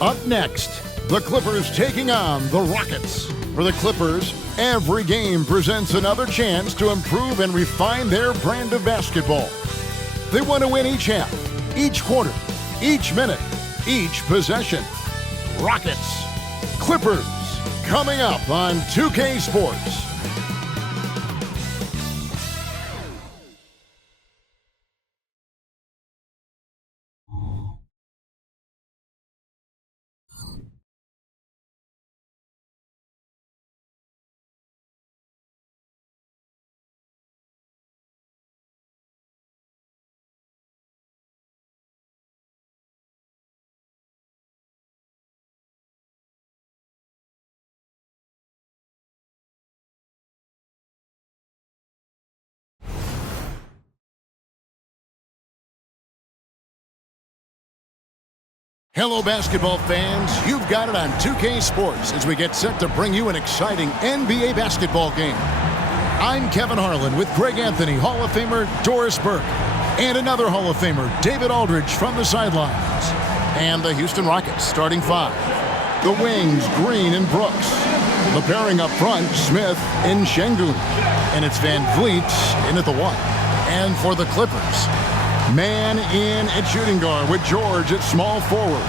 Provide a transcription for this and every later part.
Up next, the Clippers taking on the Rockets. For the Clippers, every game presents another chance to improve and refine their brand of basketball. They want to win each half, each quarter, each minute, each possession. Rockets, Clippers, coming up on 2K Sports. Hello, basketball fans. You've got it on 2K Sports as we get set to bring you an exciting NBA basketball game. I'm Kevin Harlan with Greg Anthony, Hall of Famer Doris Burke, and another Hall of Famer, David Aldridge, from the sidelines. And the Houston Rockets starting five. The wings, Green and Brooks. The pairing up front, Smith and Şengün. And it's Van Vliet in at the one. And for the Clippers, man in at shooting guard with George at small forward.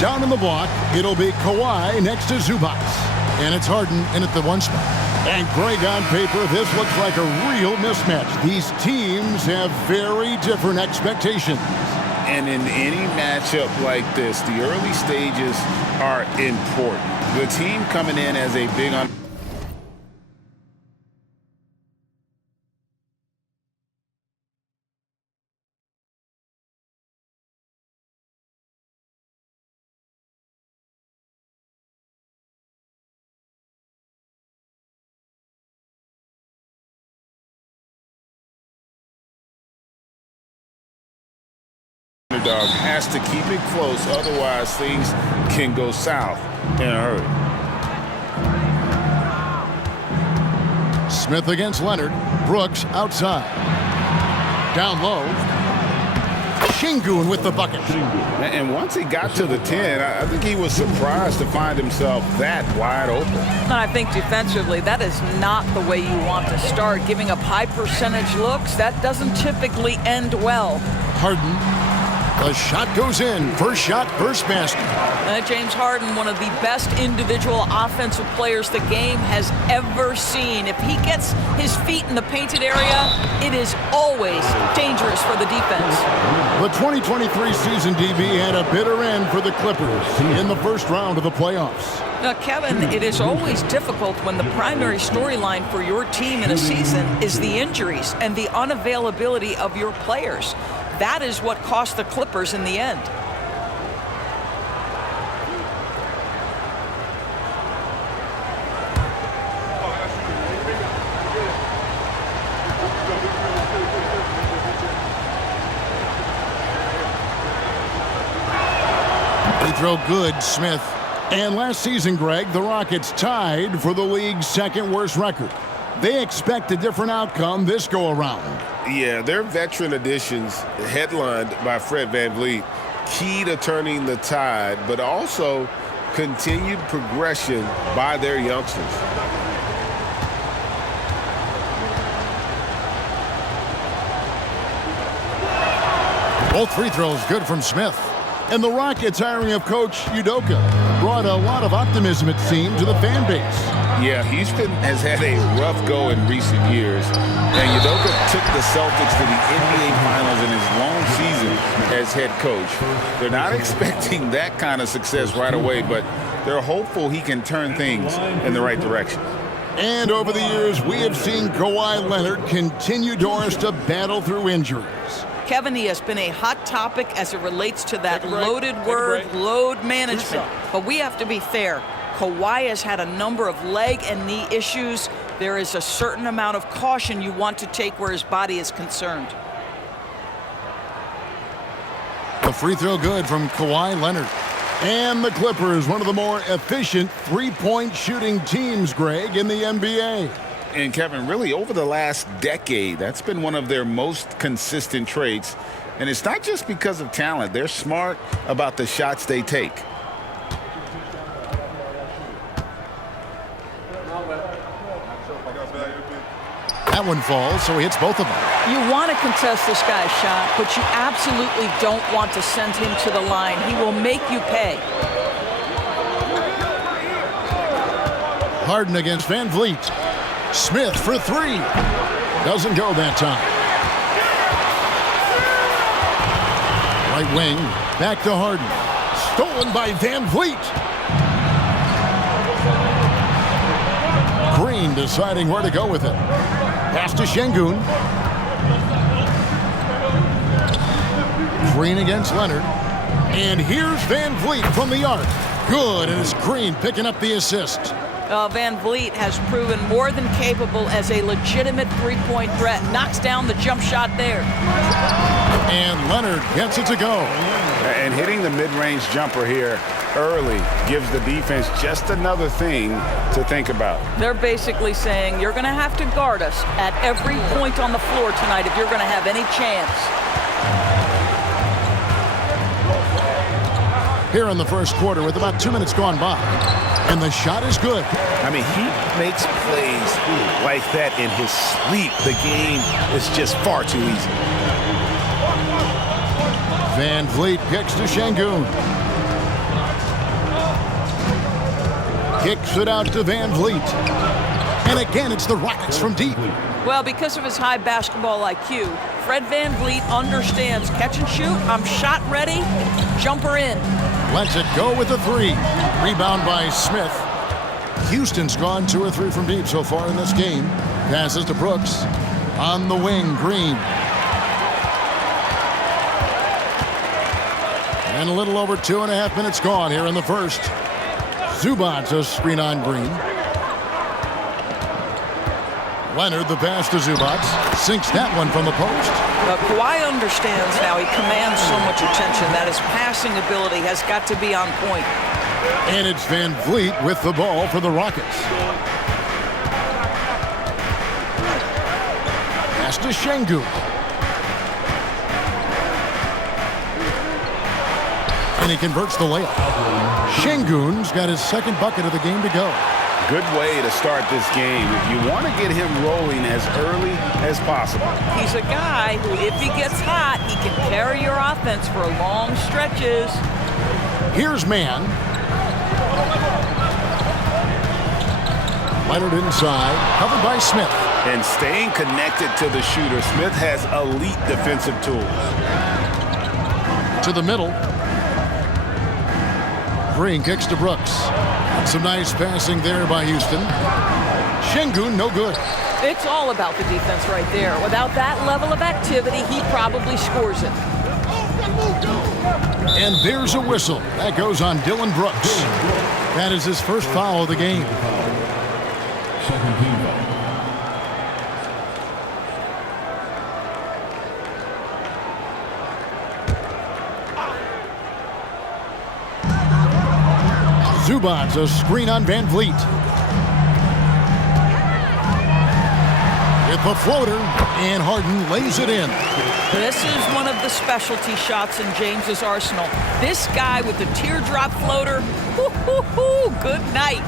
Down in the block, it'll be Kawhi next to Zubac. And it's Harden in at the one spot. And Greg, on paper, this looks like a real mismatch. These teams have very different expectations. And in any matchup like this, the early stages are important. The team coming in as a big underdog has to keep it close, otherwise things can go south in a hurry. Smith against Leonard. Brooks outside. Down low. Şengün with the bucket. And once he got to the 10, I think he was surprised to find himself that wide open. I think defensively, that is not the way you want to start. Giving up high percentage looks, that doesn't typically end well. Harden. The shot goes in. First shot, first basket. James Harden, one of the best individual offensive players the game has ever seen. If he gets his feet in the painted area, it is always dangerous for the defense. The 2023 season, DB, had a bitter end for the Clippers in the first round of the playoffs. Now, Kevin, it is always difficult when the primary storyline for your team in a season is the injuries and the unavailability of your players. That is what cost the Clippers in the end. Free throw good, Smith. And last season, Greg, the Rockets tied for the league's second worst record. They expect a different outcome this go-around. Yeah, their veteran additions, headlined by Fred VanVleet, key to turning the tide, but also continued progression by their youngsters. Both free throws good from Smith. And the Rockets hiring of Coach Udoka brought a lot of optimism, it seemed, to the fan base. Yeah, Houston has had a rough go in recent years, and Udoka took the Celtics to the NBA Finals in his long season as head coach. They're not expecting that kind of success right away, but they're hopeful he can turn things in the right direction. And over the years, we have seen Kawhi Leonard continue, Doris, to battle through injuries. Kevin, he has been a hot topic as it relates to that loaded word, load management. But we have to be fair. Kawhi has had a number of leg and knee issues. There is a certain amount of caution you want to take where his body is concerned. The free throw good from Kawhi Leonard. And the Clippers, one of the more efficient three-point shooting teams, Greg, in the NBA. And Kevin, really over the last decade, that's been one of their most consistent traits. And it's not just because of talent. They're smart about the shots they take. That one falls, so he hits both of them. You want to contest this guy's shot, but you absolutely don't want to send him to the line. He will make you pay. Harden against Van Vliet. Smith for three. Doesn't go that time. Right wing, back to Harden. Stolen by Van Vliet. Green deciding where to go with it. Pass to Şengün. Green against Leonard. And here's Van Vliet from the arc. Good, and it's Green picking up the assist. Van Vliet has proven more than capable as a legitimate three-point threat. Knocks down the jump shot there. And Leonard gets it to go. And hitting the mid-range jumper here early gives the defense just another thing to think about. They're basically saying you're going to have to guard us at every point on the floor tonight if you're going to have any chance. Here in the first quarter with about 2 minutes gone by. And the shot is good. I mean, he makes plays like that in his sleep. The game is just far too easy. Van Vliet kicks to Şengün. Kicks it out to Van Vliet. And again, it's the Rockets from deep. Well, because of his high basketball IQ, Fred Van Vliet understands catch and shoot. I'm shot ready. Jumper in. Lets it go with the three. Rebound by Smith. Houston's gone 2 or 3 from deep so far in this game. Passes to Brooks. On the wing, Green. And a little over 2.5 minutes gone here in the first. Zubac a screen on Green. Leonard the pass to Zubac. Sinks that one from the post. Kawhi understands now he commands so much attention that his passing ability has got to be on point. And it's Van Vliet with the ball for the Rockets. Pass to Şengün. And he converts the layup. Şengün's got his second bucket of the game to go. Good way to start this game. If you want to get him rolling as early as possible. He's a guy who, if he gets hot, he can carry your offense for long stretches. Here's Mann. Leonard inside, covered by Smith. And staying connected to the shooter, Smith has elite defensive tools. To the middle. Green kicks to Brooks. Some nice passing there by Houston. Şengün, no good. It's all about the defense right there. Without that level of activity, he probably scores it. And there's a whistle. That goes on Dillon Brooks. That is his first foul of the game. Zubac a screen on Van Vliet. With the floater, and Harden lays it in. This is one of the specialty shots in James's arsenal. This guy with the teardrop floater, good night.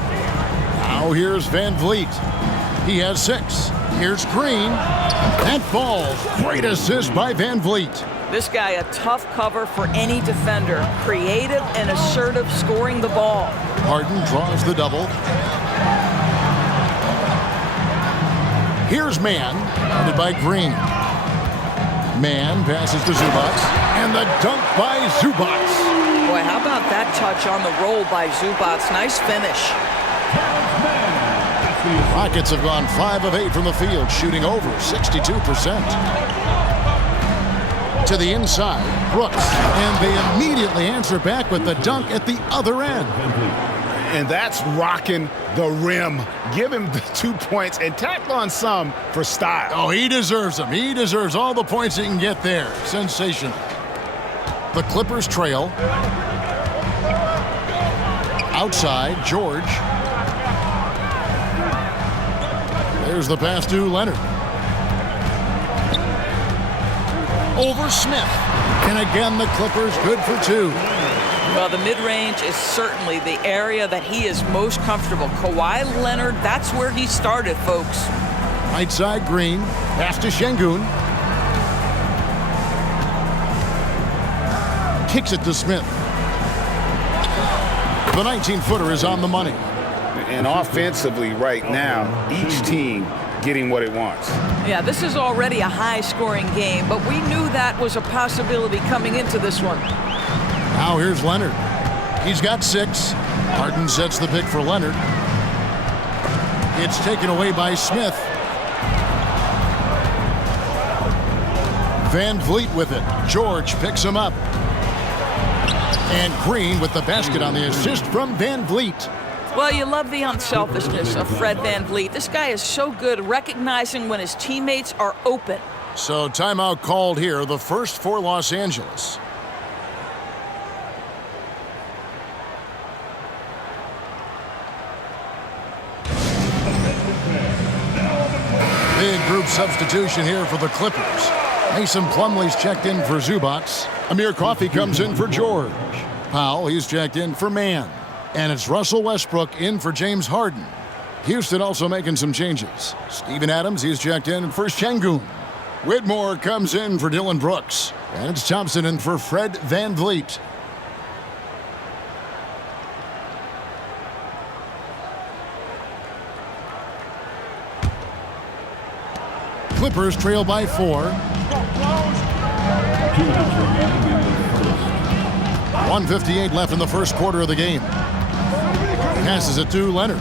Now here's Van Vliet. He has 6. Here's Green. That falls. Great assist by Van Vliet. This guy a tough cover for any defender. Creative and assertive scoring the ball. Harden draws the double. Here's Mann, guarded by Green. Mann passes to Zubac, and the dunk by Zubac. Boy, how about that touch on the roll by Zubac? Nice finish. Rockets have gone 5 of 8 from the field, shooting over 62%. To the inside, Brooks, and they immediately answer back with the dunk at the other end. And that's rocking the rim. Give him the 2 points and tack on some for style. Oh, he deserves them. He deserves all the points he can get there. Sensational. The Clippers trail. Outside, George. There's the pass to Leonard. Over Smith. And again, the Clippers good for 2. Well, the mid-range is certainly the area that he is most comfortable. Kawhi Leonard, that's where he started, folks. Right side, Green. Pass to Şengün. Kicks it to Smith. The 19-footer is on the money. And offensively right now, each team getting what it wants. Yeah, this is already a high-scoring game, but we knew that was a possibility coming into this one. Now here's Leonard. He's got 6. Harden sets the pick for Leonard. It's taken away by Smith. Van Vliet with it. George picks him up. And Green with the basket on the assist from Van Vliet. Well, you love the unselfishness of Fred Van Vliet. This guy is so good recognizing when his teammates are open. So timeout called here, the first for Los Angeles. Big group substitution here for the Clippers. Mason Plumlee's checked in for Zubac. Amir Coffey comes in for George. Powell, he's checked in for Mann. And it's Russell Westbrook in for James Harden. Houston also making some changes. Steven Adams, he's checked in for Şengün. Whitmore comes in for Dillon Brooks. And it's Thompson in for Fred Van Vliet. Clippers trail by 4. 1:58 left in the first quarter of the game. Passes it to Leonard.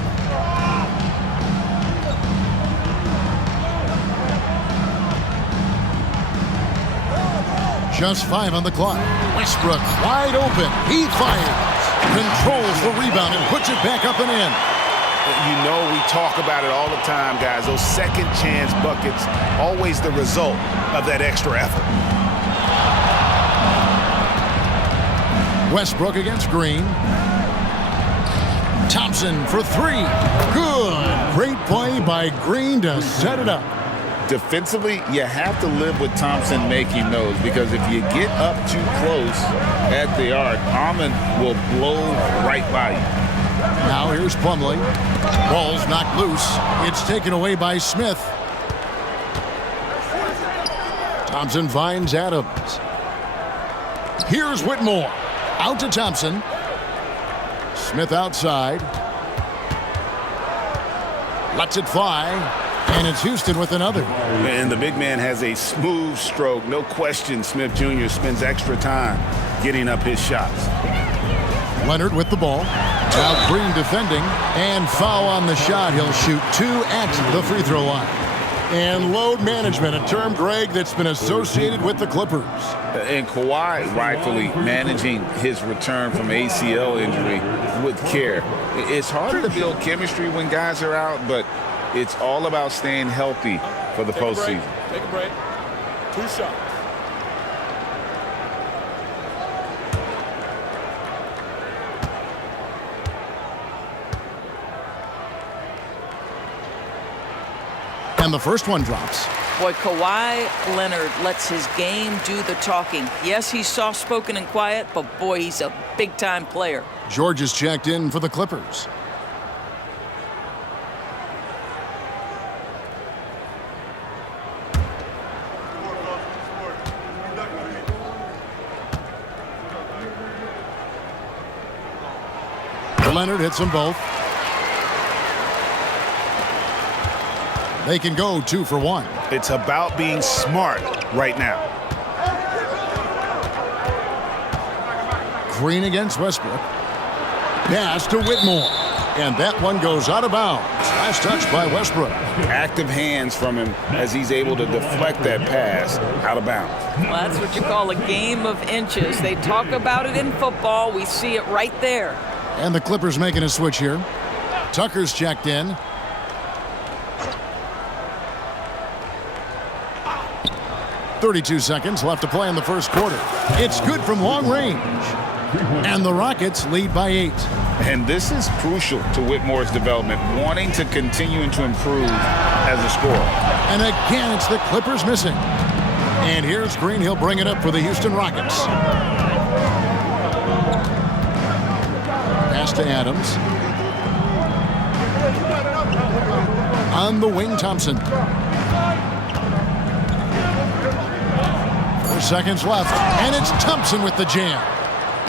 Just 5 on the clock. Westbrook wide open. He fires. Controls the rebound and puts it back up and in. You know we talk about it all the time, guys. Those second chance buckets, always the result of that extra effort. Westbrook against Green. Thompson for 3. Good. Great play by Green to set it up. Defensively, you have to live with Thompson making those, because if you get up too close at the arc, Ahmed will blow right by you. Now here's Plumlee. Ball's knocked loose. It's taken away by Smith. Thompson finds Adams. Here's Whitmore. Out to Thompson. Smith outside. Lets it fly. And it's Houston with another. And the big man has a smooth stroke. No question, Smith Jr. spends extra time getting up his shots. Leonard with the ball. Now Green defending. And foul on the shot. He'll shoot 2 at the free throw line. And load management, a term, Greg, that's been associated with the Clippers. And Kawhi rightfully managing his return from ACL injury with care. It's harder to build chemistry when guys are out, but it's all about staying healthy for the postseason. Take a break. 2 shots. And the first one drops. Boy, Kawhi Leonard lets his game do the talking. Yes, he's soft-spoken and quiet, but boy, he's a big-time player. George is checked in for the Clippers. Leonard hits them both. They can go 2 for 1. It's about being smart right now. Green against Westbrook. Pass to Whitmore. And that one goes out of bounds. Last touch by Westbrook. Active hands from him as he's able to deflect that pass out of bounds. Well, that's what you call a game of inches. They talk about it in football. We see it right there. And the Clippers making a switch here. Tucker's checked in. .32 seconds left to play in the first quarter. It's good from long range. And the Rockets lead by 8. And this is crucial to Whitmore's development, wanting to continue to improve as a scorer. And again, it's the Clippers missing. And here's Green. He'll bring it up for the Houston Rockets. Pass to Adams. On the wing, Thompson. 4 seconds left, and it's Thompson with the jam.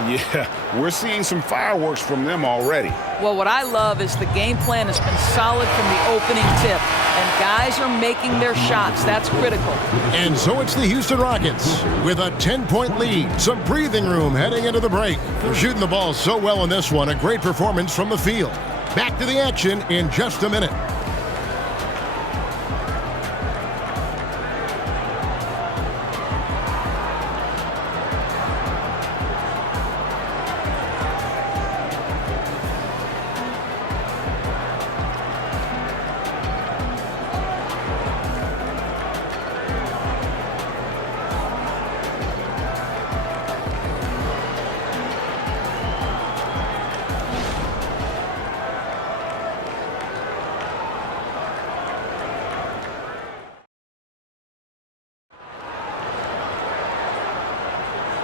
Yeah, we're seeing some fireworks from them already. Well, what I love is the game plan has been solid from the opening tip, and guys are making their shots. That's critical. And so it's the Houston Rockets with a 10-point lead. Some breathing room heading into the break. They're shooting the ball so well in this one. A great performance from the field. Back to the action in just a minute.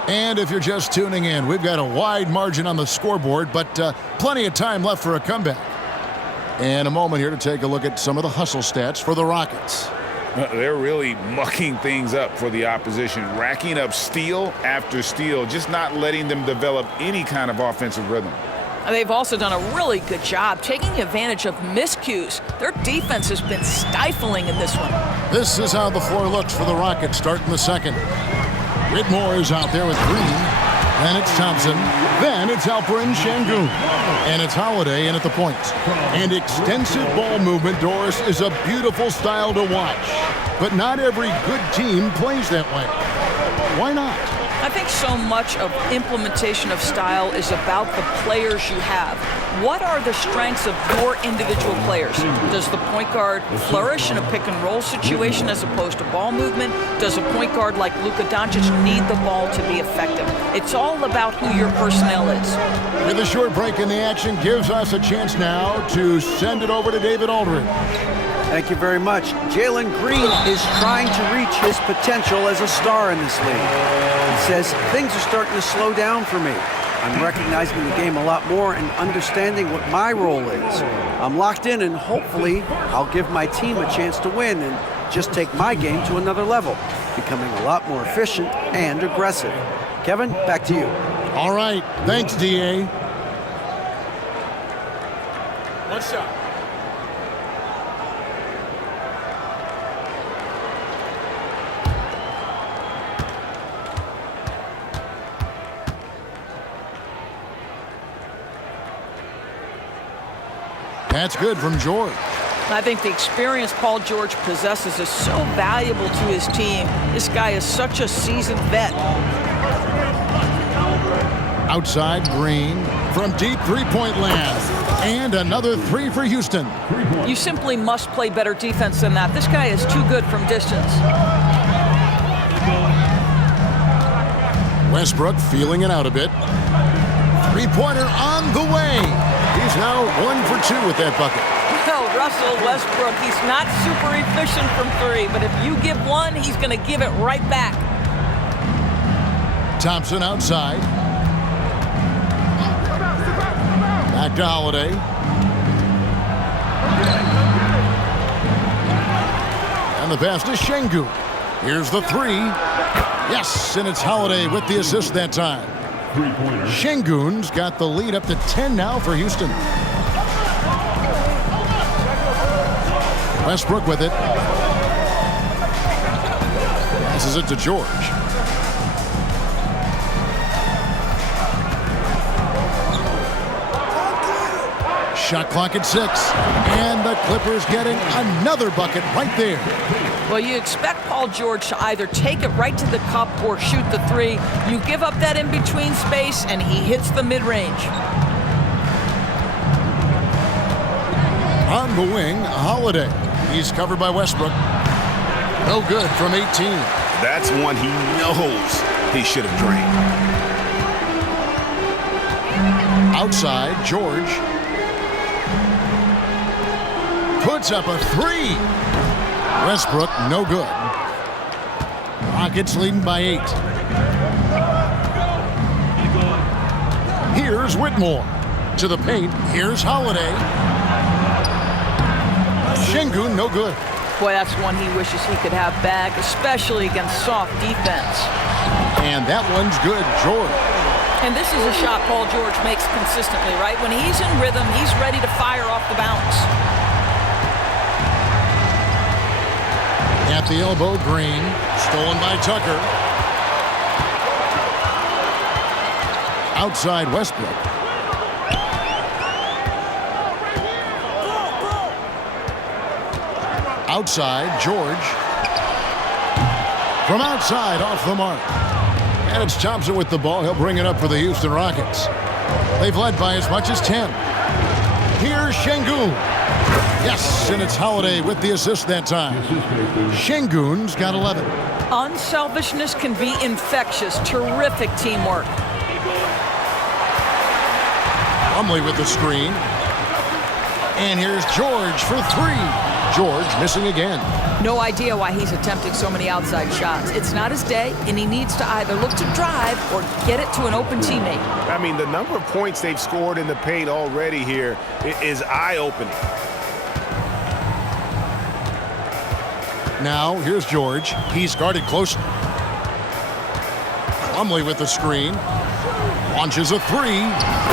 And if you're just tuning in, we've got a wide margin on the scoreboard, but plenty of time left for a comeback. And a moment here to take a look at some of the hustle stats for the Rockets. They're really mucking things up for the opposition, racking up steal after steal, just not letting them develop any kind of offensive rhythm. They've also done a really good job taking advantage of miscues. Their defense has been stifling in this one. This is how the floor looks for the Rockets starting the second. Whitmore is out there with Green. Then it's Thompson. Then it's Alperen Sengun. And it's Holiday in at the point. And extensive ball movement, Doris, is a beautiful style to watch. But not every good team plays that way. Why not? I think so much of implementation of style is about the players you have. What are the strengths of your individual players? Does the point guard flourish in a pick-and-roll situation as opposed to ball movement? Does a point guard like Luka Doncic need the ball to be effective? It's all about who your personnel is. With a short break in the action, gives us a chance now to send it over to David Aldridge. Thank you very much. Jalen Green is trying to reach his potential as a star in this league. He says, things are starting to slow down for me. I'm recognizing the game a lot more and understanding what my role is. I'm locked in, and hopefully I'll give my team a chance to win and just take my game to another level, becoming a lot more efficient and aggressive. Kevin, back to you. All right. Thanks, D.A. One shot. That's good from George. I think the experience Paul George possesses is so valuable to his team. This guy is such a seasoned vet. Outside, Green from deep three-point land. And another three for Houston. You simply must play better defense than that. This guy is too good from distance. Westbrook feeling it out a bit. Three-pointer on the way. He's now 1 for 2 with that bucket. Well, Russell Westbrook, he's not super efficient from three, but if you give one, he's going to give it right back. Thompson outside. Back to Holiday. And the pass to Sengun. Here's the three. Yes, and it's Holiday with the assist that time. Sengun's got the lead up to 10 now for Houston. Westbrook with it. Passes it to George. Shot clock at 6. And the Clippers getting another bucket right there. Well, you expect Paul George to either take it right to the cup or shoot the three. You give up that in-between space, and he hits the mid-range. On the wing, Holiday. He's covered by Westbrook. No good from 18. That's one he knows he should have drained. Outside, George. Puts up a three. Westbrook, no good. Rockets leading by 8. Here's Whitmore. To the paint, here's Holiday. Şengün, no good. Boy, that's one he wishes he could have back, especially against soft defense. And that one's good, George. And this is a shot Paul George makes consistently, right? When he's in rhythm, he's ready to fire off the bounce. At the elbow, Green. Stolen by Tucker. Outside Westbrook. Outside, George. From outside, off the mark. And it's Thompson with the ball. He'll bring it up for the Houston Rockets. They've led by as much as 10. Here's Şengün. Yes, and it's Holiday with the assist that time. Şengün's got 11. Unselfishness can be infectious. Terrific teamwork. Plumlee with the screen. And here's George for three. George missing again. No idea why he's attempting so many outside shots. It's not his day, and he needs to either look to drive or get it to an open teammate. I mean, the number of points they've scored in the paint already here is eye-opening. Now, here's George. He's guarded close. Plumlee with the screen. Launches a three.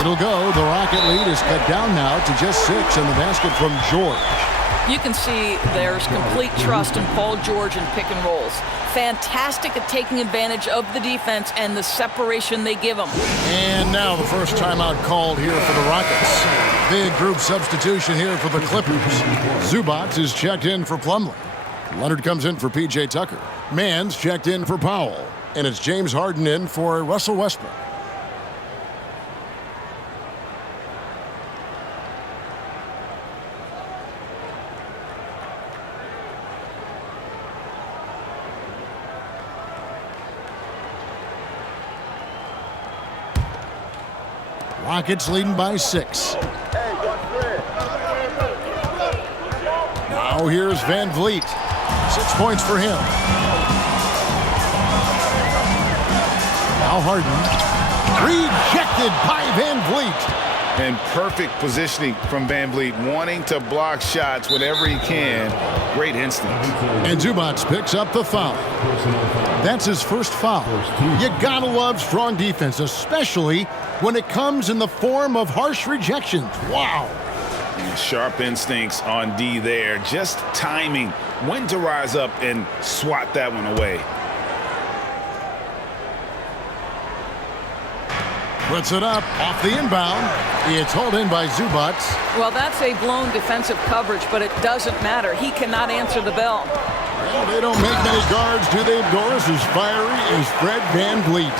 It'll go. The Rocket lead is cut down now to just 6, and the basket from George. You can see there's complete trust in Paul George in pick and rolls. Fantastic at taking advantage of the defense and the separation they give him. And now the first timeout called here for the Rockets. Big group substitution here for the Clippers. Zubac is checked in for Plumlee. Leonard comes in for P.J. Tucker. Mann's checked in for Powell. And it's James Harden in for Russell Westbrook. Rockets leading by 6. Now here's Van Vliet. 6 points for him. Now Harden. Rejected by Van Vliet. And perfect positioning from Van Vliet, wanting to block shots whenever he can. Great instinct. And Zubac picks up the foul. That's his first foul. You gotta love strong defense, especially when it comes in the form of harsh rejections. Wow. Sharp instincts on D there. Just timing when to rise up and swat that one away. Puts it up off the inbound. It's hauled in by Zubac. Well, that's a blown defensive coverage, but it doesn't matter. He cannot answer the bell. Well, they don't make many guards, do they, Doris? As fiery as Fred Van Vliet.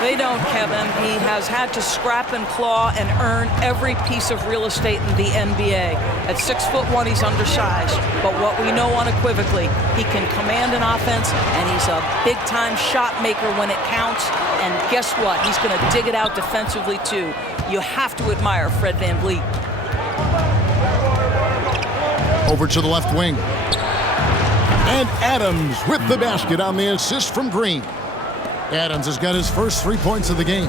They don't, Kevin. He has had to scrap and claw and earn every piece of real estate in the NBA. At 6'1", he's undersized. But what we know unequivocally, he can command an offense, and he's a big-time shot maker when it counts. And guess what? He's going to dig it out defensively, too. You have to admire Fred Van Vliet. Over to the left wing. And Adams with the basket on the assist from Green. Adams has got his first 3 points of the game.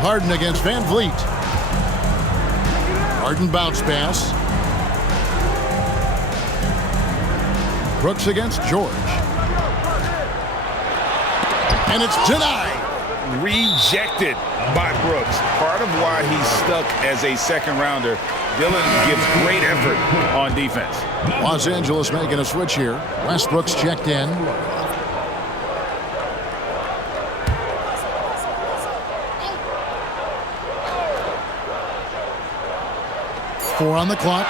Harden against Van Vliet. Harden bounce pass. Brooks against George. And it's denied. Rejected by Brooks. Part of why he's stuck as a second rounder. Dillon gives great effort on defense. Los Angeles making a switch here. Westbrook's checked in. Four on the clock.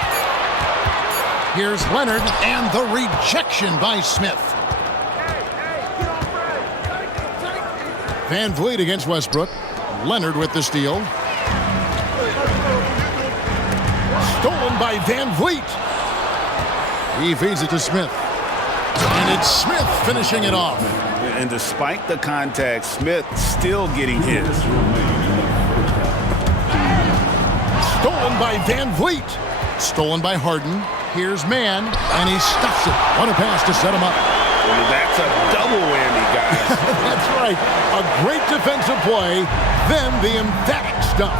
Here's Leonard and the rejection by Smith. Van Vliet against Westbrook. Leonard with the steal. Stolen by Van Vliet. He feeds it to Smith. And it's Smith finishing it off. And despite the contact, Smith still getting his. Stolen by Van Vliet. Stolen by Harden. Here's Mann, and he stuffs it. What a pass to set him up. That's a double whammy, guys. That's right. A great defensive play, then the emphatic stuff.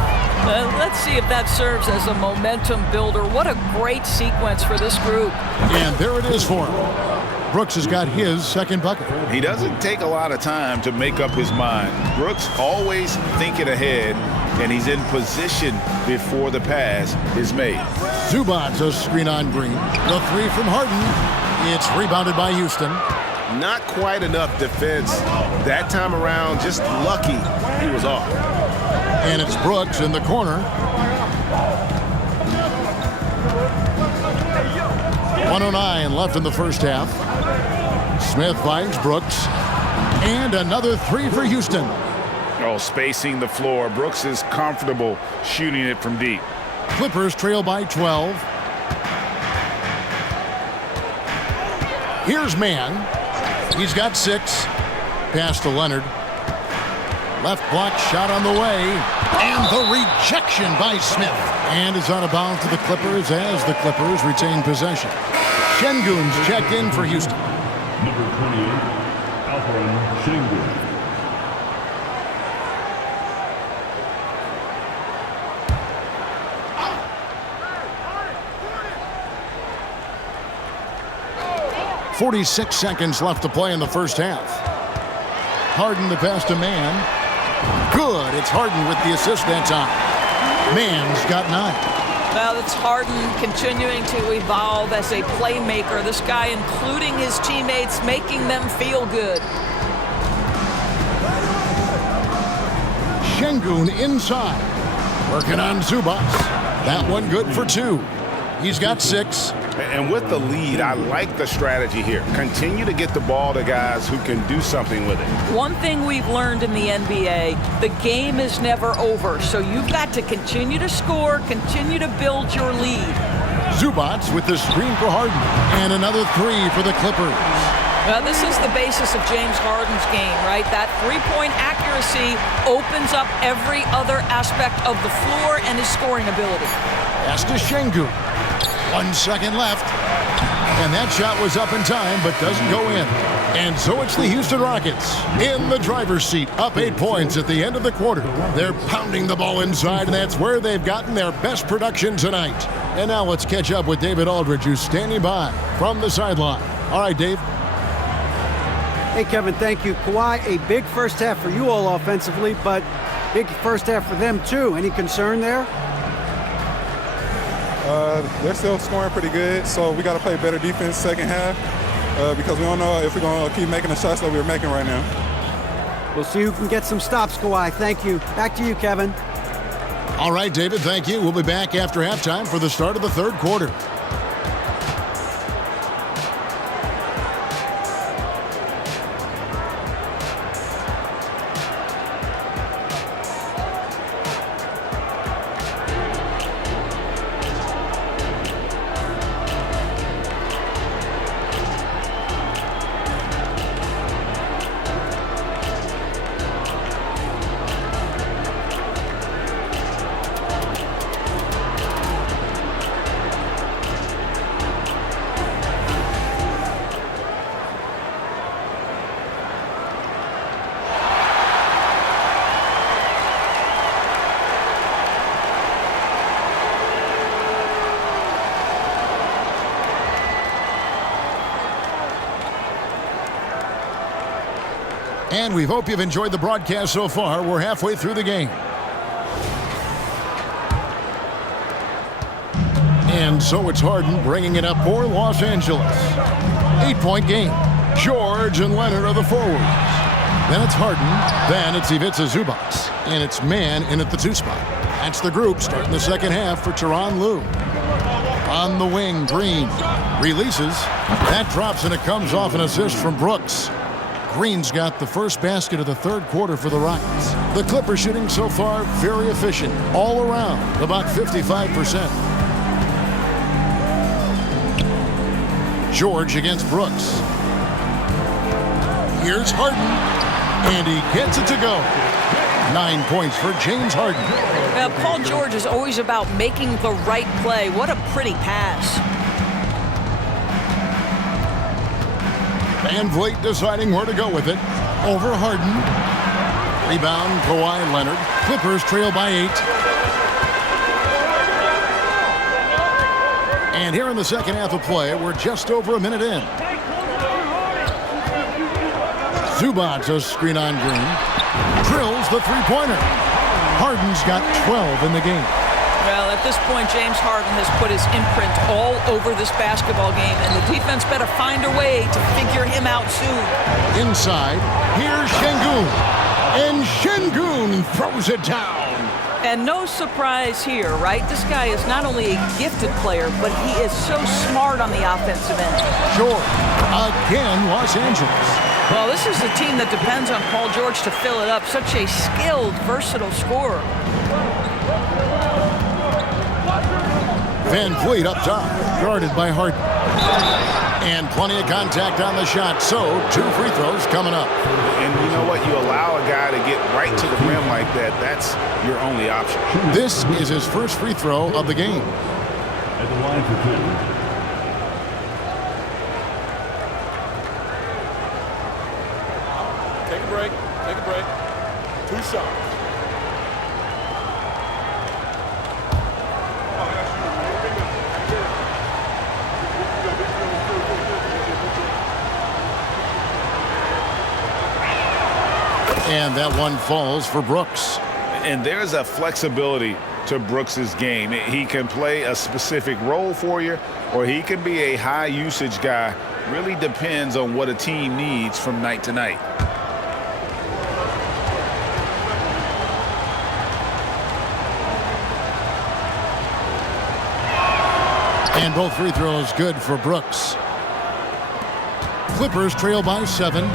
Let's see if that serves as a momentum builder. What a great sequence for this group. And there it is for him. Brooks has got his second bucket. He doesn't take a lot of time to make up his mind. Brooks always thinking ahead, and he's in position before the pass is made. Zubac a screen on Green. The three from Harden. It's rebounded by Houston. Not quite enough defense that time around. Just lucky he was off. And it's Brooks in the corner. 1:09 left in the first half. Smith finds Brooks. And another three for Houston. Oh, spacing the floor. Brooks is comfortable shooting it from deep. Clippers trail by 12. Here's Mann. He's got 6. Pass to Leonard. Left block shot on the way. And the rejection by Smith. And is out of bounds to the Clippers as the Clippers retain possession. Şengün's checked in for Houston. Number 28, Alperen Şengün. .46 seconds left to play in the first half. Harden the pass to Mann. Good. It's Harden with the assist that time. Mann's got 9. Well, it's Harden continuing to evolve as a playmaker. This guy, including his teammates, making them feel good. Şengün inside. Working on Zubac. That one good for 2. He's got 6. And with the lead, I like the strategy here. Continue to get the ball to guys who can do something with it. One thing we've learned in the NBA, the game is never over. So you've got to continue to score, continue to build your lead. Zubac with the screen for Harden. And another 3 for the Clippers. Well, this is the basis of James Harden's game, right? That three-point accuracy opens up every other aspect of the floor and his scoring ability. Pass to Şengün. 1 second left. And that shot was up in time, but doesn't go in. And so it's the Houston Rockets in the driver's seat, up 8 points at the end of the quarter. They're pounding the ball inside, and that's where they've gotten their best production tonight. And now let's catch up with David Aldridge, who's standing by from the sideline. All right, Dave. Hey, Kevin, thank you. Kawhi, a big first half for you all offensively, but big first half for them, too. Any concern there? They're still scoring pretty good, so we got to play better defense second half because we don't know if we're going to keep making the shots that we're making right now. We'll see who can get some stops, Kawhi. Thank you. Back to you, Kevin. All right, David, thank you. We'll be back after halftime for the start of the third quarter. And we hope you've enjoyed the broadcast so far. We're halfway through the game. And so it's Harden bringing it up for Los Angeles. 8-point game. George and Leonard are the forwards. Then it's Harden. Then it's Ivica Zubac. And it's Mann in at the 2 spot. That's the group starting the second half for Tyronn Lue. On the wing, Green releases. That drops and it comes off an assist from Brooks. Green's got the first basket of the third quarter for the Rockets. The Clippers shooting so far very efficient all around, about 55%. George against Brooks. Here's Harden, and he gets it to go. 9 points for James Harden. Now, Paul George is always about making the right play. What a pretty pass. Van Vliet deciding where to go with it. Over Harden. Rebound, Kawhi Leonard. Clippers trail by 8. And here in the second half of play, we're just over a minute in. Zubac, a screen on Green. Drills the three-pointer. Harden's got 12 in the game. Well, at this point, James Harden has put his imprint all over this basketball game, and the defense better find a way to figure him out soon. Inside, here's Şengün. And Şengün throws it down. And no surprise here, right? This guy is not only a gifted player, but he is so smart on the offensive end. Short. Again, Los Angeles. Well, this is a team that depends on Paul George to fill it up. Such a skilled, versatile scorer. Van Vliet up top, guarded by Harden. And plenty of contact on the shot, so 2 free throws coming up. And you know what? You allow a guy to get right to the rim like that, that's your only option. This is his first free throw of the game. At the line for 2. Take a break. Take a break. 2 shots. And that one falls for Brooks. And there's a flexibility to Brooks's game. He can play a specific role for you, or he can be a high usage guy. Really depends on what a team needs from night to night. And both free throws good for Brooks. Clippers trail by 7.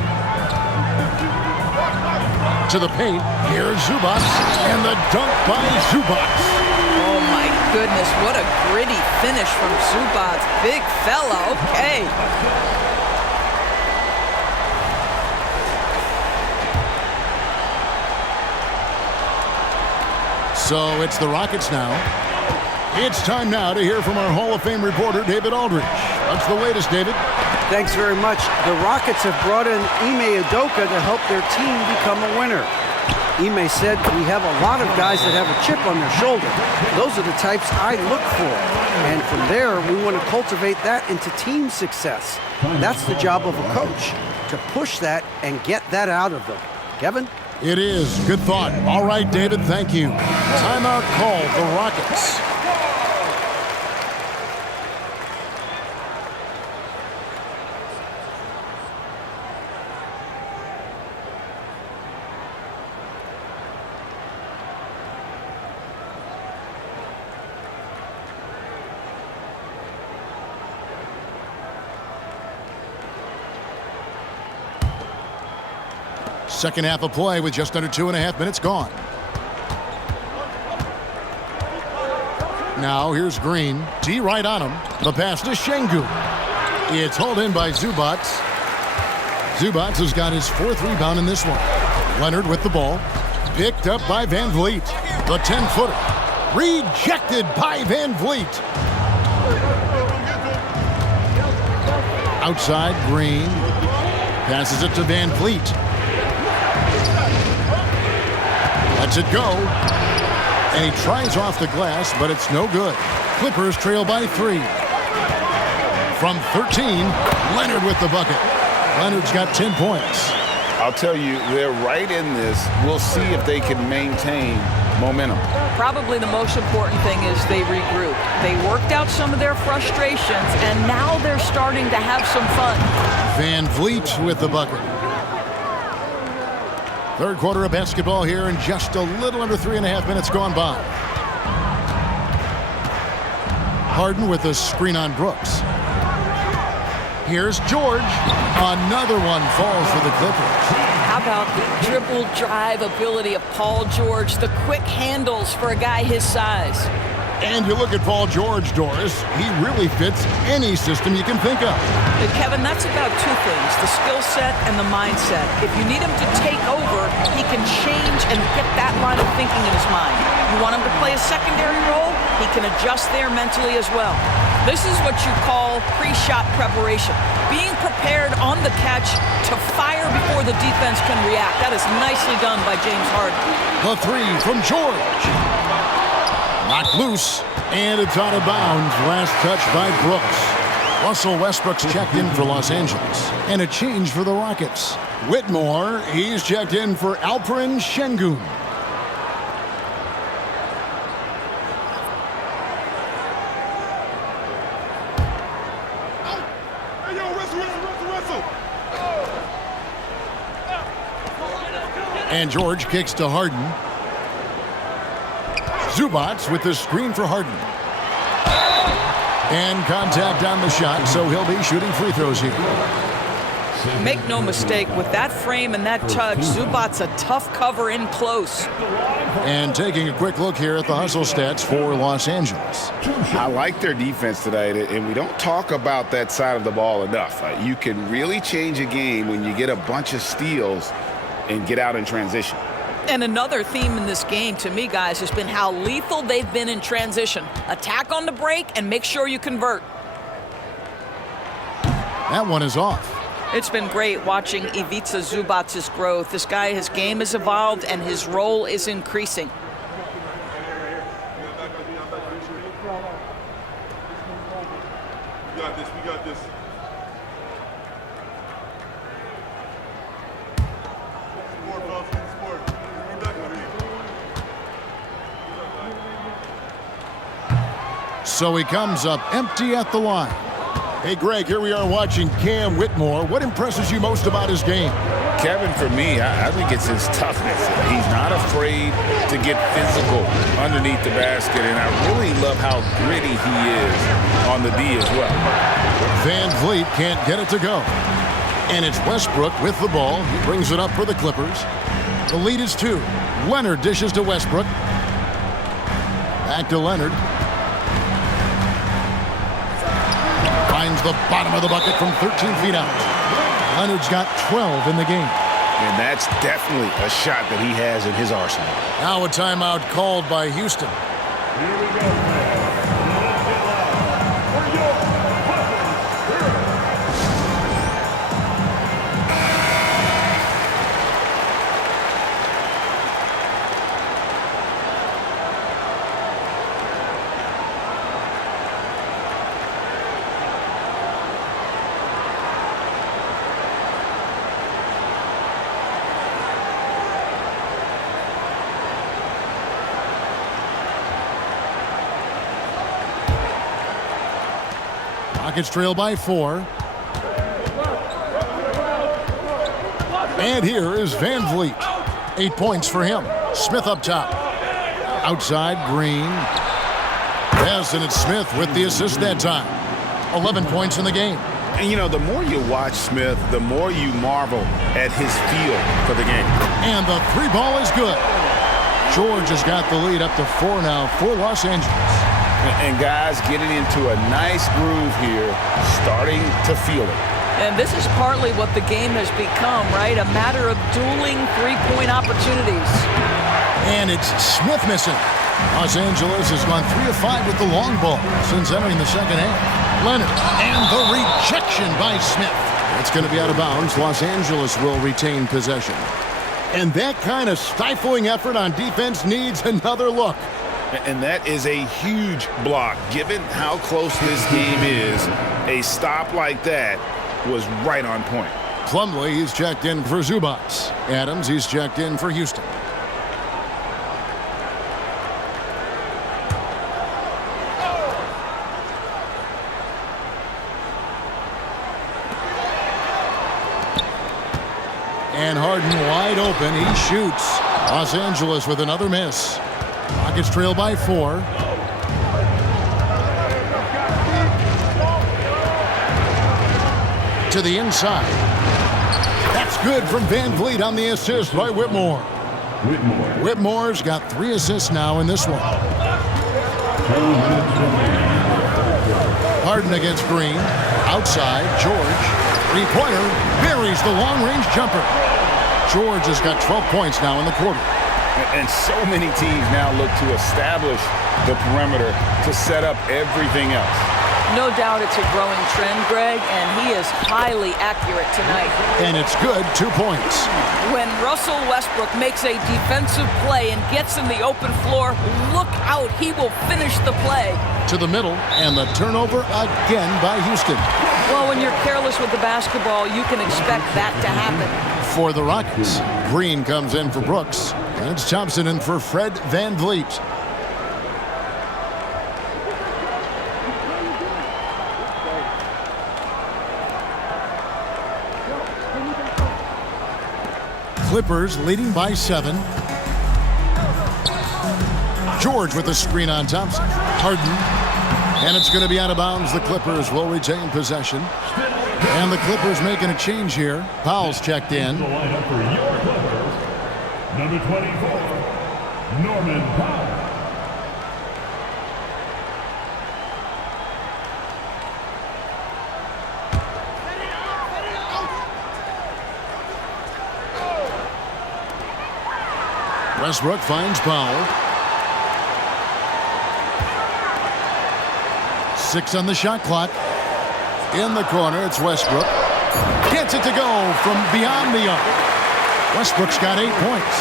To the paint, here's Zubac, and the dunk by Zubac. Oh my goodness, what a gritty finish from Zubac. Big fella, okay. So it's the Rockets now. It's time now to hear from our Hall of Fame reporter, David Aldridge. What's the latest, David? Thanks very much. The Rockets have brought in Ime Udoka to help their team become a winner. Ime said, "We have a lot of guys that have a chip on their shoulder. Those are the types I look for. And from there, we want to cultivate that into team success. That's the job of a coach, to push that and get that out of them." Kevin? It is. Good thought. All right, David, thank you. Timeout call, the Rockets. Second half of play with just under 2.5 minutes gone. Now here's Green. D right on him. The pass to Şengün. It's hauled in by Zubac. Zubac has got his 4th rebound in this one. Leonard with the ball. Picked up by Van Vliet. The 10-footer. Rejected by Van Vliet. Outside, Green. Passes it to Van Vliet. Lets it go. And he tries off the glass, but it's no good. Clippers trail by 3. From 13, Leonard with the bucket. Leonard's got 10 points. I'll tell you, they're right in this. We'll see if they can maintain momentum. Probably the most important thing is they regroup. They worked out some of their frustrations, and now they're starting to have some fun. Van Vliet with the bucket. Third quarter of basketball here, and just a little under 3.5 minutes gone by. Harden with a screen on Brooks. Here's George. Another one falls for the Clippers. How about the dribble drive ability of Paul George, the quick handles for a guy his size. And you look at Paul George, Doris, he really fits any system you can think of. Kevin, that's about 2 things, the skill set and the mindset. If you need him to take over, he can change and get that line of thinking in his mind. You want him to play a secondary role, he can adjust there mentally as well. This is what you call pre-shot preparation. Being prepared on the catch to fire before the defense can react. That is nicely done by James Harden. The 3 from George. Knocked loose, and it's out of bounds. Last touch by Brooks. Russell Westbrook's checked in for Los Angeles. And a change for the Rockets. Whitmore, he's checked in for Alperen Şengün. And George kicks to Harden. Zubac with the screen for Harden. And contact on the shot, so he'll be shooting free throws here. Make no mistake, with that frame and that touch, Zubac's a tough cover in close. And taking a quick look here at the hustle stats for Los Angeles. I like their defense tonight, and we don't talk about that side of the ball enough. You can really change a game when you get a bunch of steals and get out in transition. And another theme in this game, to me, guys, has been how lethal they've been in transition. Attack on the break and make sure you convert. That one is off. It's been great watching Ivica Zubac's growth. This guy, his game has evolved and his role is increasing. We got this. So he comes up empty at the line. Hey, Greg, here we are watching Cam Whitmore. What impresses you most about his game? Kevin, for me, I think it's his toughness. He's not afraid to get physical underneath the basket, and I really love how gritty he is on the D as well. Van Vliet can't get it to go. And it's Westbrook with the ball. He brings it up for the Clippers. The lead is 2. Leonard dishes to Westbrook. Back to Leonard. Finds the bottom of the bucket from 13 feet out. Leonard's got 12 in the game. And that's definitely a shot that he has in his arsenal. Now a timeout called by Houston. Here we go. Rockets trail by 4. And here is Van Vliet. 8 points for him. Smith up top. Outside, Green. Yes, and it's Smith with the assist that time. 11 points in the game. And, you know, the more you watch Smith, the more you marvel at his feel for the game. And the 3 ball is good. George has got the lead up to 4 now for Los Angeles. And guys getting into a nice groove here, starting to feel it. And this is partly what the game has become, right? A matter of dueling three-point opportunities. And it's Smith missing. Los Angeles has gone 3 of 5 with the long ball since entering the second half. Leonard, and the rejection by Smith. It's going to be out of bounds. Los Angeles will retain possession. And that kind of stifling effort on defense needs another look. And that is a huge block. Given how close this game is, a stop like that was right on point. Plumlee, he's checked in for Zubac. Adams, he's checked in for Houston. And Harden wide open. He shoots. Los Angeles with another miss. Rockets trail by 4. To the inside. That's good from Van Vliet on the assist by Whitmore. Whitmore's got 3 assists now in this one. Harden against Green. Outside, George. 3-pointer. Buries the long-range jumper. George has got 12 points now in the quarter. And so many teams now look to establish the perimeter to set up everything else. No doubt it's a growing trend, Greg, and he is highly accurate tonight. And it's good, 2 points. When Russell Westbrook makes a defensive play and gets in the open floor, look out, he will finish the play. To the middle, and the turnover again by Houston. Well, when you're careless with the basketball, you can expect that to happen. For the Rockets, Green comes in for Brooks. And it's Thompson in for Fred VanVleet. Clippers leading by 7. George with the screen on Thompson. Harden. And it's going to be out of bounds. The Clippers will retain possession. And the Clippers making a change here. Powell's checked in. The lineup for your Clippers, number 24, Norman Powell. Westbrook finds Powell. 6 on the shot clock. In the corner, it's Westbrook. Gets it to go from beyond the arc. Westbrook's got 8 points.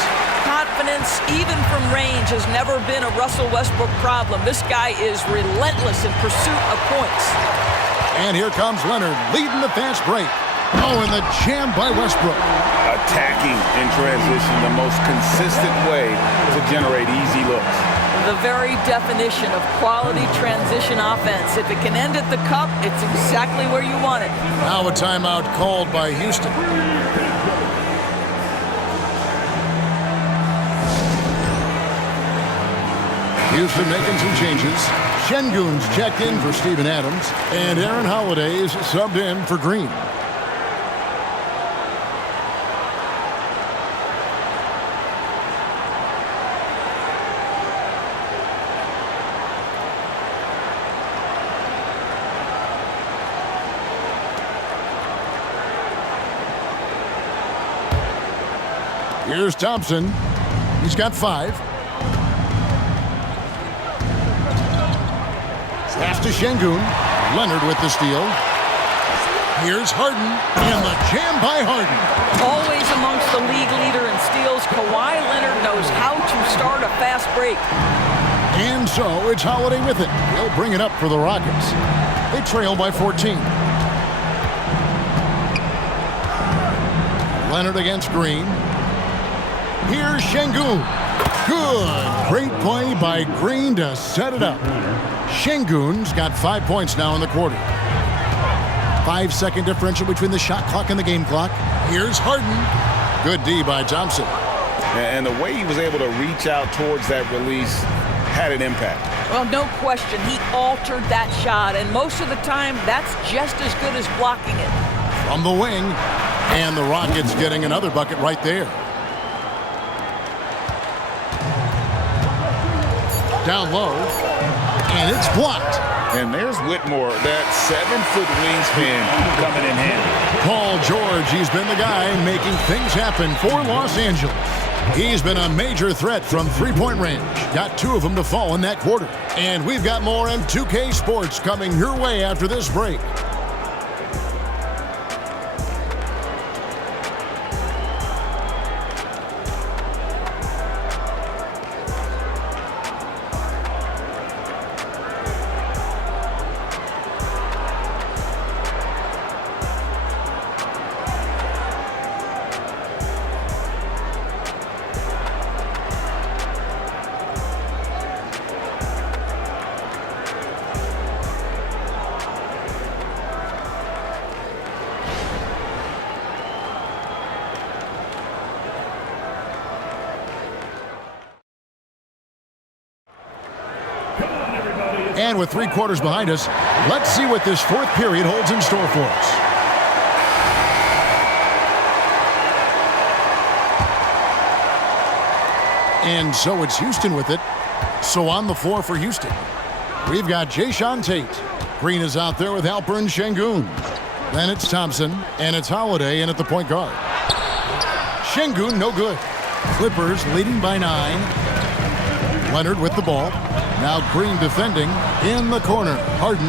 Confidence, even from range, has never been a Russell Westbrook problem. This guy is relentless in pursuit of points. And here comes Leonard, leading the fast break. Oh, and the jam by Westbrook. Attacking in transition, the most consistent way to generate easy looks. The very definition of quality transition offense. If it can end at the cup, it's exactly where you want it. Now a timeout called by Houston. Houston making some changes. Şengün's checked in for Steven Adams, and Aaron Holiday's subbed in for Green. Here's Thompson. He's got 5. Pass to Şengün. Leonard with the steal. Here's Harden. And the jam by Harden. Always amongst the league leader in steals, Kawhi Leonard knows how to start a fast break. And so it's Holiday with it. He'll bring it up for the Rockets. They trail by 14. Leonard against Green. Here's Şengün. Good. Great play by Green to set it up. Şengün's got 5 points now in the quarter. 5-second differential between the shot clock and the game clock. Here's Harden. Good D by Thompson. And the way he was able to reach out towards that release had an impact. Well, no question. He altered that shot, and most of the time, that's just as good as blocking it. From the wing, and the Rockets getting another bucket right there. Down low, and it's blocked. And there's Whitmore, that 7-foot wingspan coming in handy. Paul George, he's been the guy making things happen for Los Angeles. He's been a major threat from three-point range. Got 2 of them to fall in that quarter. And we've got more M2K Sports coming your way after this break. And with 3 quarters behind us, let's see what this 4th period holds in store for us. And so it's Houston with it. So on the floor for Houston, we've got Jae'Sean Tate. Green is out there with Alperen Şengün. Then it's Thompson, and it's Holiday in at the point guard. Şengün, no good. Clippers leading by 9. Leonard with the ball. Now Green defending in the corner. Harden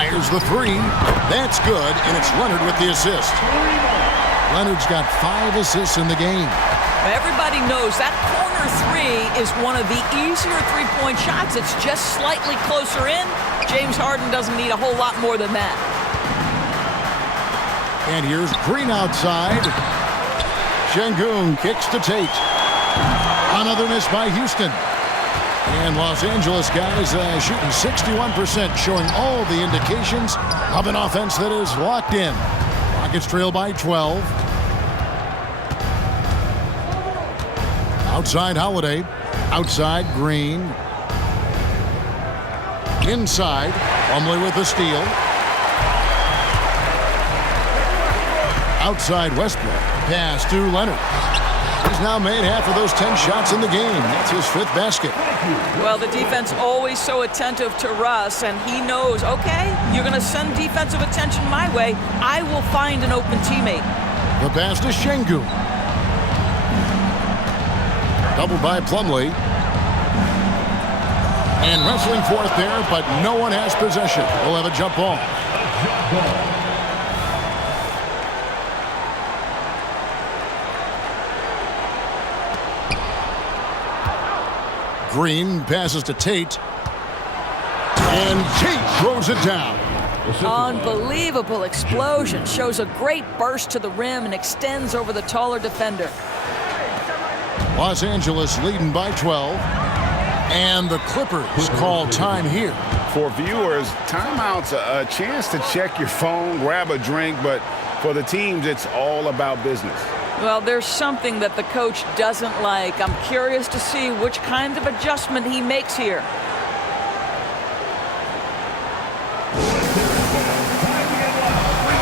Fires the three. That's good, and it's Leonard with the assist. Leonard's got 5 assists in the game. Everybody knows that corner three is one of the easier three-point shots. It's just slightly closer in. James Harden doesn't need a whole lot more than that. And here's Green outside. Şengün kicks to Tate. Another miss by Houston. And Los Angeles guys shooting 61%, showing all the indications of an offense that is locked in. Rockets trail by 12. Outside Holiday. Outside Green. Inside. Plumlee with the steal. Outside Westbrook. Pass to Leonard. He's now made half of those 10 shots in the game. That's his 5th basket. Well, the defense always so attentive to Russ, and he knows, okay, you're going to send defensive attention my way. I will find an open teammate. The pass to Şengün. Doubled by Plumlee. And wrestling for it there, but no one has possession. We'll have a jump ball. Green passes to Tate. And Tate throws it down. Unbelievable explosion. Shows a great burst to the rim and extends over the taller defender. Los Angeles leading by 12. And the Clippers call time here. For viewers, timeout's a chance to check your phone, grab a drink, but for the teams, it's all about business. Well, there's something that the coach doesn't like. I'm curious to see which kind of adjustment he makes here.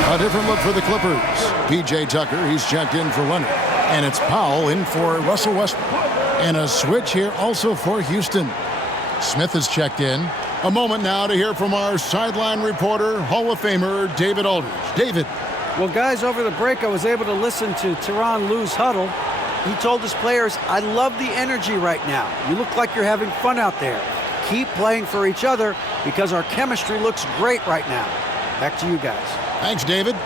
A different look for the Clippers. P.J. Tucker, he's checked in for Leonard. And it's Powell in for Russell Westbrook. And a switch here also for Houston. Smith is checked in. A moment now to hear from our sideline reporter, Hall of Famer David Aldridge. David. Well, guys, over the break, I was able to listen to Tyronn Lue's huddle. He told his players, I love the energy right now. You look like you're having fun out there. Keep playing for each other because our chemistry looks great right now. Back to you guys. Thanks, David.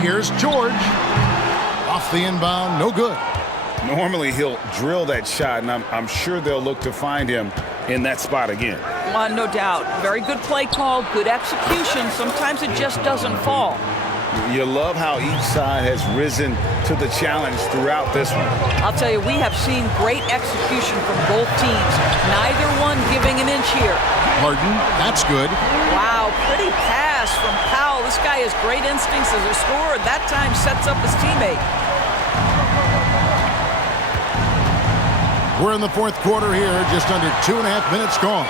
Here's George. Off the inbound, no good. Normally, he'll drill that shot, and I'm sure they'll look to find him in that spot again. No doubt. Very good play call, good execution. Sometimes it just doesn't fall. You love how each side has risen to the challenge throughout this one. I'll tell you, we have seen great execution from both teams. Neither one giving an inch here. Harden, that's good. Wow, pretty pass from Powell. This guy has great instincts as a scorer. That time sets up his teammate. We're in the 4th quarter here, just under 2.5 minutes gone.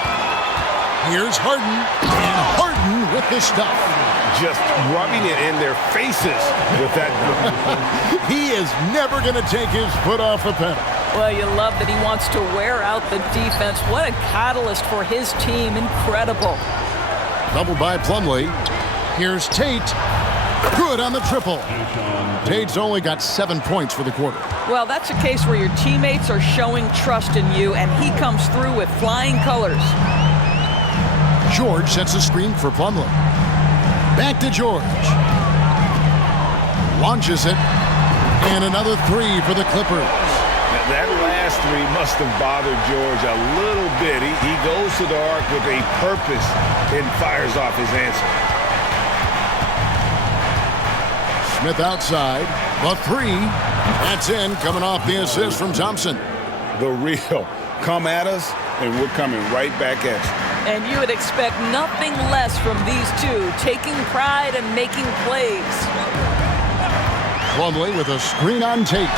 Here's Harden, and Harden with the stuff. Just rubbing it in their faces with that. He is never going to take his foot off the pedal. Well, you love that he wants to wear out the defense. What a catalyst for his team. Incredible. Doubled by Plumlee. Here's Tate. Good on the triple. Tate's only got 7 points for the quarter. Well, that's a case where your teammates are showing trust in you, and he comes through with flying colors. George sets a screen for Plumlee. Back to George. Launches it. And another 3 for the Clippers. That last 3 must have bothered George a little bit. He goes to the arc with a purpose and fires off his answer. Smith outside. The 3. That's in, coming off the assist from Thompson. The real. Come at us, and we're coming right back at you. And you would expect nothing less from these two, taking pride and making plays. Plumlee with a screen on Tate.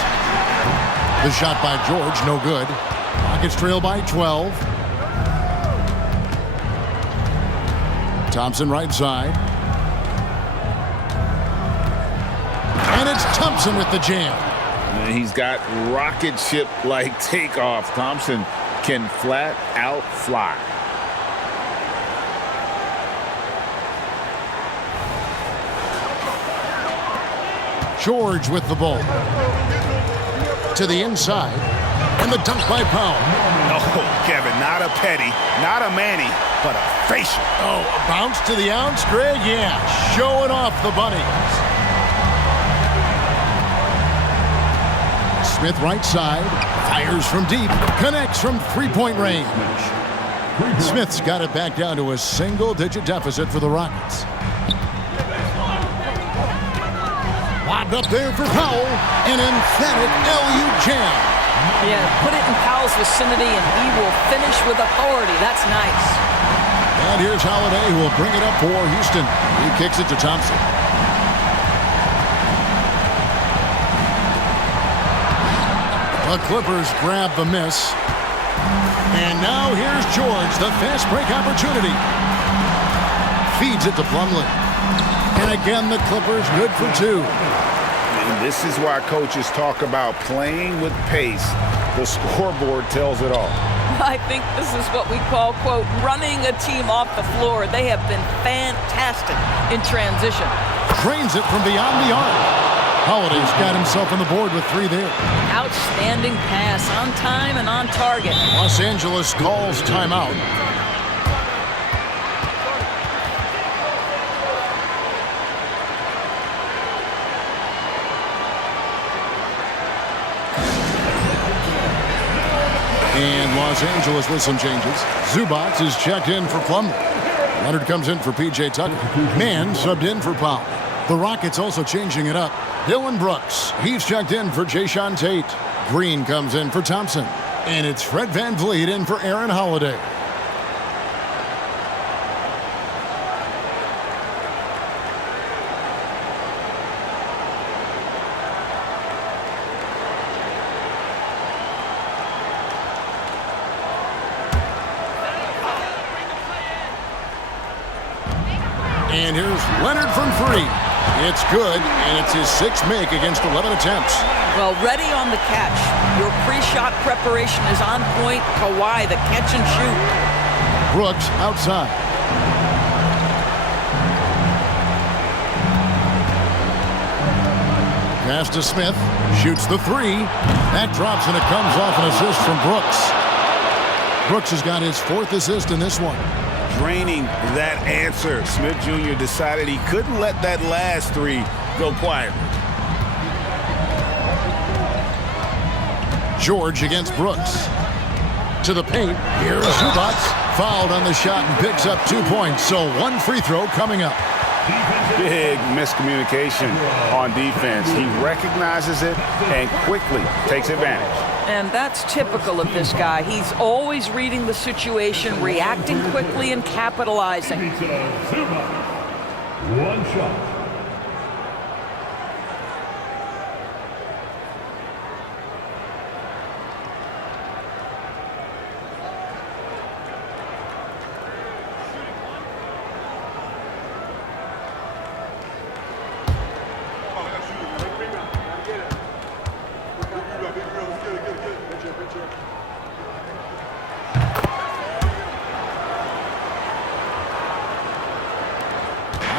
The shot by George, no good. Rockets trail by 12. Thompson right side. And it's Thompson with the jam. He's got rocket ship-like takeoff. Thompson can flat out fly. George with the ball. To the inside. And the dunk by Powell. No, Kevin, not a Petty, not a Manny, but a facial. Oh, a bounce to the ounce, Greg? Yeah, showing off the bunnies. Smith right side, fires from deep, connects from three-point range. Smith's got it back down to a single-digit deficit for the Rockets. Lobbed up there for Powell, an emphatic LU jam. Yeah, put it in Powell's vicinity and he will finish with authority. That's nice. And here's Holiday, who will bring it up for Houston. He kicks it to Thompson. The Clippers grab the miss. And now here's George, the fast break opportunity. Feeds it to Plumlee. And again, the Clippers good for two. And this is why coaches talk about playing with pace. The scoreboard tells it all. I think this is what we call, quote, running a team off the floor. They have been fantastic in transition. Drains it from beyond the arc. Holiday's got himself on the board with three there. Outstanding pass, on time and on target. Los Angeles calls timeout. And Los Angeles with some changes. Zubac is checked in for Plumlee. Leonard comes in for P.J. Tucker. Mann subbed in for Powell. The Rockets also changing it up. Dylan Brooks, he's checked in for Jayshawn Tate. Green comes in for Thompson. And it's Fred VanVleet in for Aaron Holiday. And here's Leonard from three. It's good, and it's his sixth make against 11 attempts. Well, ready on the catch. Your pre-shot preparation is on point. Kawhi, the catch and shoot. Brooks outside. Pass to Smith. Shoots the three. That drops, and it comes off an assist from Brooks. Brooks has got his fourth assist in this one. Draining that answer. Smith Jr. decided he couldn't let that last three go quietly. George against Brooks. To the paint. Here's Zubac. Fouled on the shot and picks up 2 points. So one free throw coming up. Big miscommunication on defense. He recognizes it and quickly takes advantage. And that's typical of this guy. He's always reading the situation, reacting quickly, and capitalizing. One shot.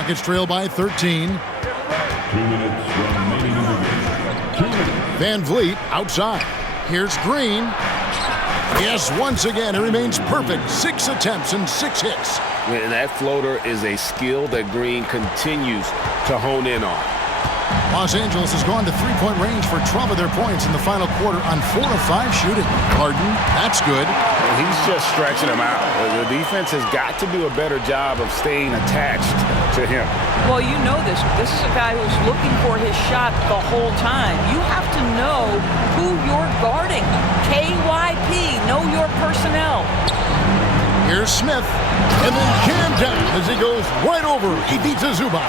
Rockets trail by 13. 2 minutes remaining in the game. 2 minutes. VanVleet outside. Here's Green. Yes, once again, it remains perfect. 6 attempts and 6 hits. And that floater is a skill that Green continues to hone in on. Los Angeles has gone to three-point range for 12 of their points in the final quarter on 4 of 5 shooting. Harden, that's good. And he's just stretching him out. The defense has got to do a better job of staying attached to him. Well, you know this. This is a guy who's looking for his shot the whole time. You have to know who you're guarding. KYP, know your personnel. Here's Smith, and then jammed down as he goes right over. He beats a Zubac.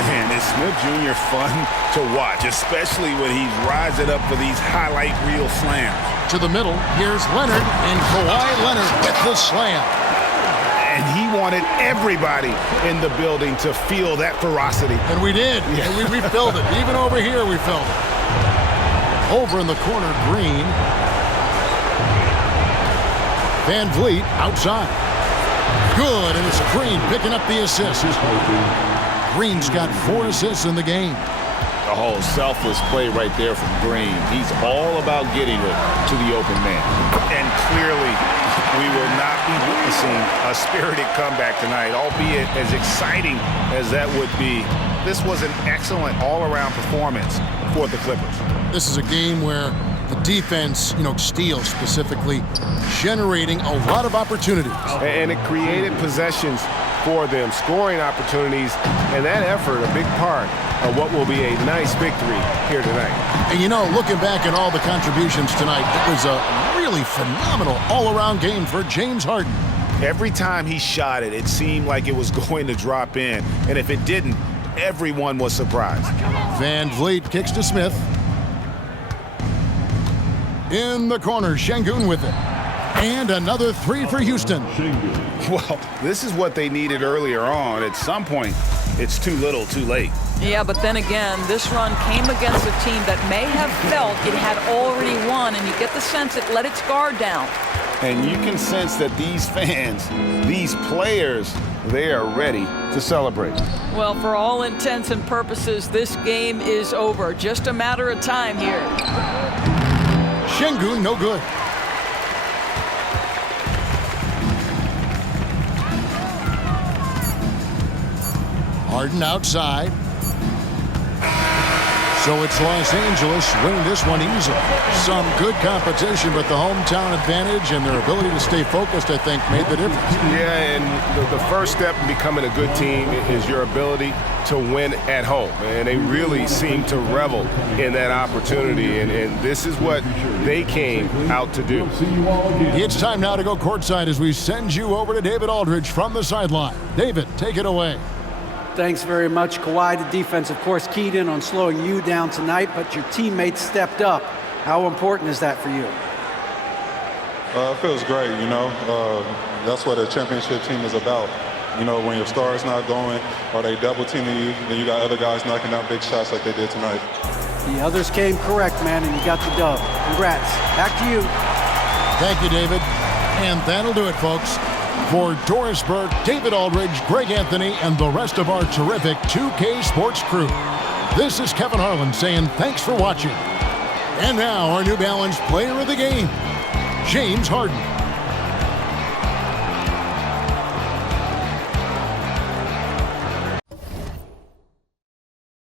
Man, is Smith Jr. fun to watch, especially when he's rising up for these highlight reel slams. To the middle, here's Leonard, and Kawhi Leonard with the slam. And he wanted everybody in the building to feel that ferocity. And we did. Yeah. And we felt it. Even over here, we felt it. Over in the corner, Green. VanVleet outside. Good, and it's Green picking up the assist. Green's got 4 assists in the game. Oh, selfless play right there from Green. He's all about getting it to the open man. And clearly, we will not be witnessing a spirited comeback tonight, albeit as exciting as that would be. This was an excellent all-around performance for the Clippers. This is a game where the defense, steals specifically, generating a lot of opportunities. And it created possessions for them, scoring opportunities, and that effort a big part of what will be a nice victory here tonight. And looking back at all the contributions tonight, it was a really phenomenal all-around game for James Harden. Every time he shot it, it seemed like it was going to drop in, and if it didn't, everyone was surprised. Van Vliet kicks to Smith. In the corner, Şengün with it. And another three for Houston. Well, this is what they needed earlier on. At some point, it's too little, too late. Yeah, but then again, this run came against a team that may have felt it had already won, and you get the sense it let its guard down. And you can sense that these fans, these players, they are ready to celebrate. Well, for all intents and purposes, this game is over. Just a matter of time here. Şengün, no good. Harden outside. So it's Los Angeles winning this one easily. Some good competition, but the hometown advantage and their ability to stay focused, I think, made the difference. Yeah, and the first step in becoming a good team is your ability to win at home. And they really seem to revel in that opportunity, and this is what they came out to do. It's time now to go courtside as we send you over to David Aldridge from the sideline. David, take it away. Thanks very much, Kawhi. The defense, of course, keyed in on slowing you down tonight, but your teammates stepped up. How important is that for you? It feels great, That's what a championship team is about. When your star is not going or they double teaming you, then you got other guys knocking down big shots like they did tonight. The others came correct, man, and you got the dub. Congrats. Back to you. Thank you, David. And that'll do it, folks. For Doris Burke, David Aldridge, Greg Anthony, and the rest of our terrific 2K Sports crew, this is Kevin Harlan saying thanks for watching. And now our New Balance player of the game, James Harden.